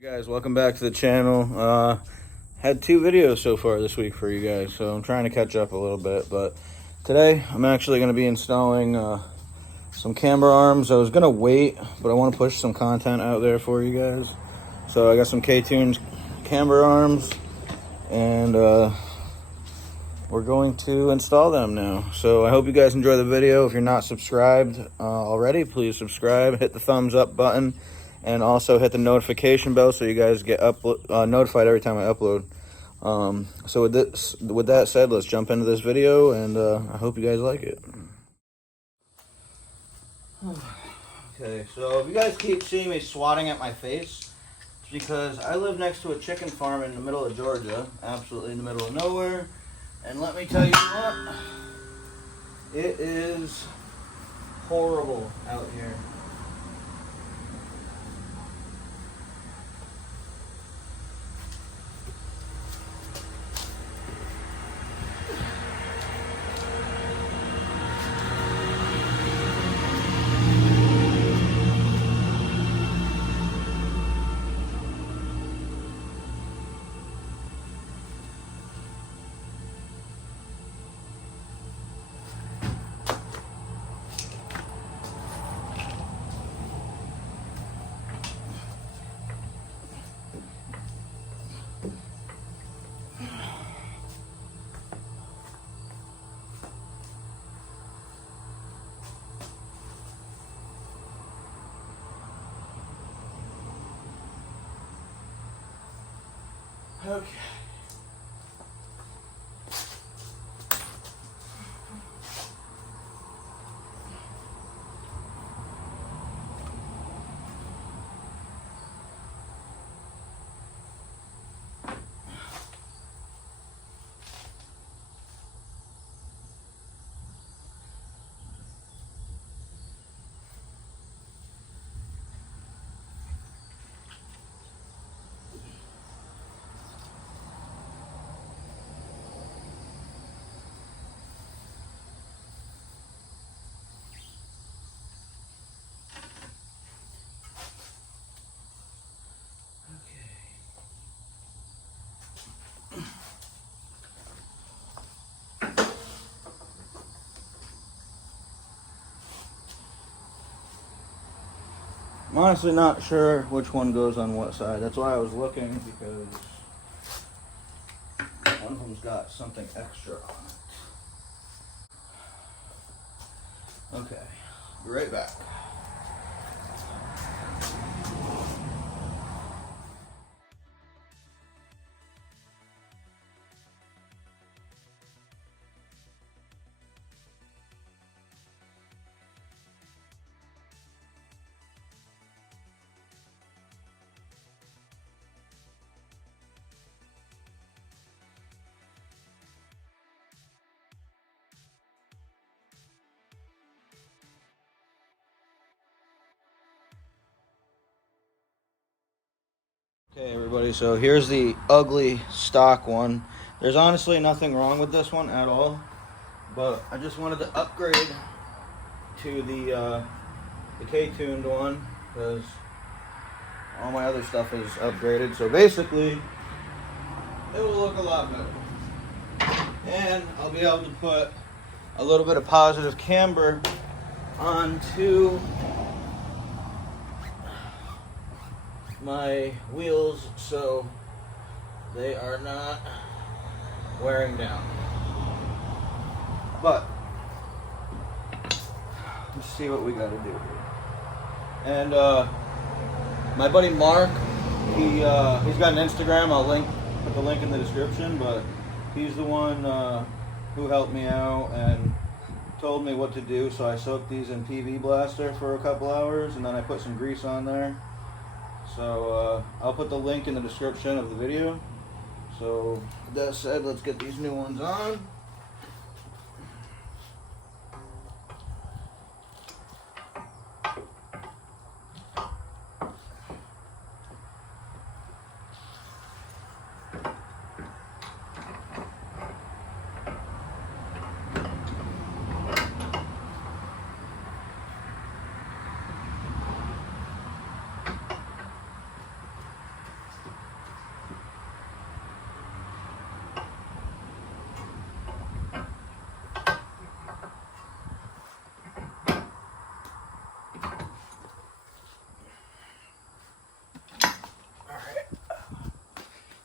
Hey guys, welcome back to the channel. Had 2 videos so far this week for you guys, so I'm trying to catch up a little bit. But today I'm actually going to be installing some camber arms. I was going to wait, but I want to push some content out there for you guys. So I got some K-Tunes camber arms, and we're going to install them now. So I hope you guys enjoy the video. If you're not subscribed already, please subscribe, hit the thumbs up button, and also hit the notification bell so you guys get notified every time I upload. So with that said, let's jump into this video, and I hope you guys like it. Okay, so if you guys keep seeing me swatting at my face, it's because I live next to a chicken farm in the middle of Georgia, absolutely in the middle of nowhere. And let me tell you what, it is horrible out here. Okay. I'm honestly not sure which one goes on what side. That's why I was looking, because one of them's got something extra on it. Okay, be right back. Okay, everybody, so here's the ugly stock one. There's honestly nothing wrong with this one at all, but I just wanted to upgrade to the K-tuned one, because all my other stuff is upgraded. So basically, it will look a lot better. And I'll be able to put a little bit of positive camber onto my wheels so they are not wearing down. But let's see what we got to do here. And my buddy Mark, he's got an Instagram. I'll put the link in the description, but he's the one who helped me out and told me what to do. So I soaked these in PV Blaster for a couple hours, and then I put some grease on there. So I'll put the link in the description of the video. So with that said, let's get these new ones on.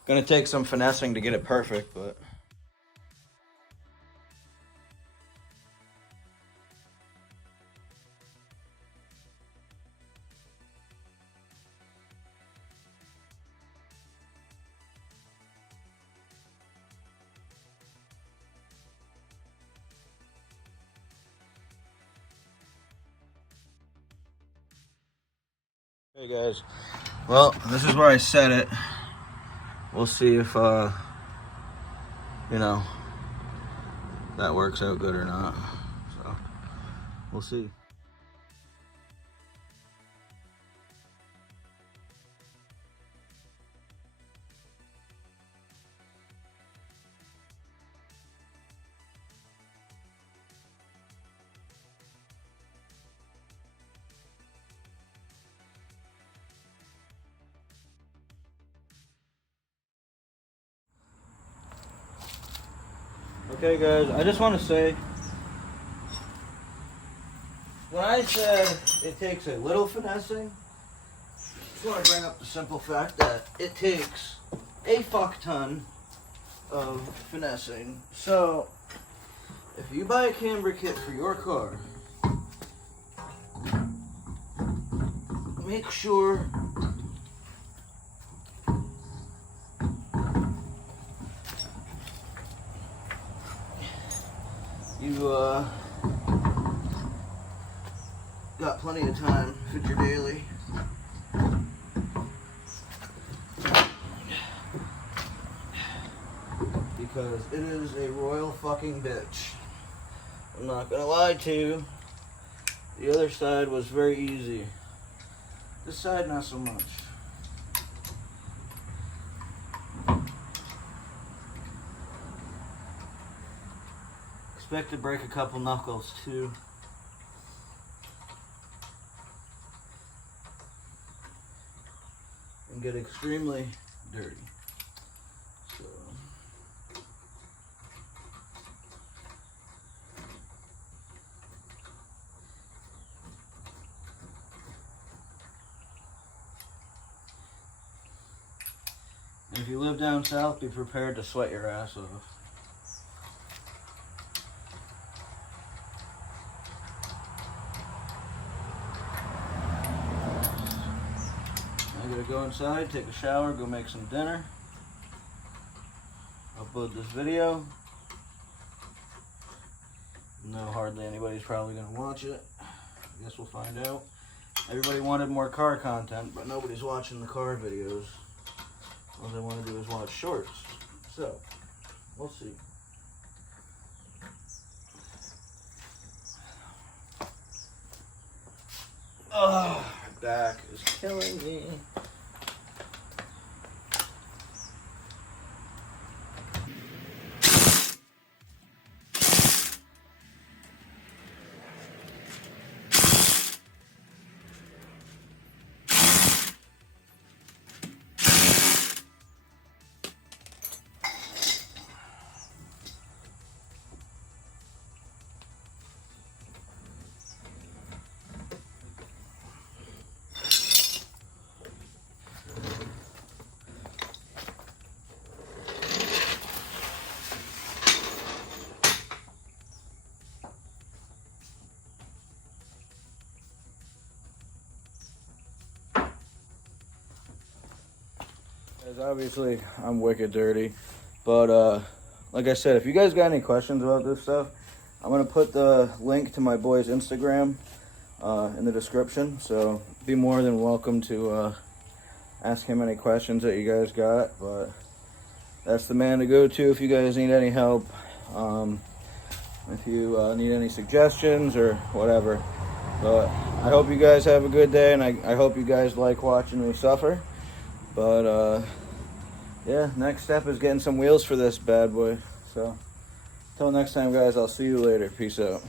Gonna take some finessing to get it perfect, but. Hey guys, well, this is where I set it. We'll see if, you know, that works out good or not. So, we'll see. Okay guys, I just want to say, when I said it takes a little finessing, I just want to bring up the simple fact that it takes a fuck ton of finessing. So, if you buy a camber kit for your car, make sure you got plenty of time for your daily. Because it is a royal fucking bitch. I'm not gonna lie to you. The other side was very easy. This side, not so much. Expect to break a couple knuckles too. And get extremely dirty. So. And if you live down south, be prepared to sweat your ass off. I gotta go inside, take a shower, go make some dinner, upload this video. No, hardly anybody's probably gonna watch it. I guess we'll find out. Everybody wanted more car content, but nobody's watching the car videos. All they want to do is watch shorts. So, we'll see. Oh, my back is killing me. Guys, obviously, I'm wicked dirty, but like I said, if you guys got any questions about this stuff, I'm going to put the link to my boy's Instagram in the description, so be more than welcome to ask him any questions that you guys got, but that's the man to go to if you guys need any help, if you need any suggestions or whatever. But I hope you guys have a good day, and I hope you guys like watching me suffer. But, yeah, next step is getting some wheels for this bad boy. So, until next time, guys, I'll see you later. Peace out.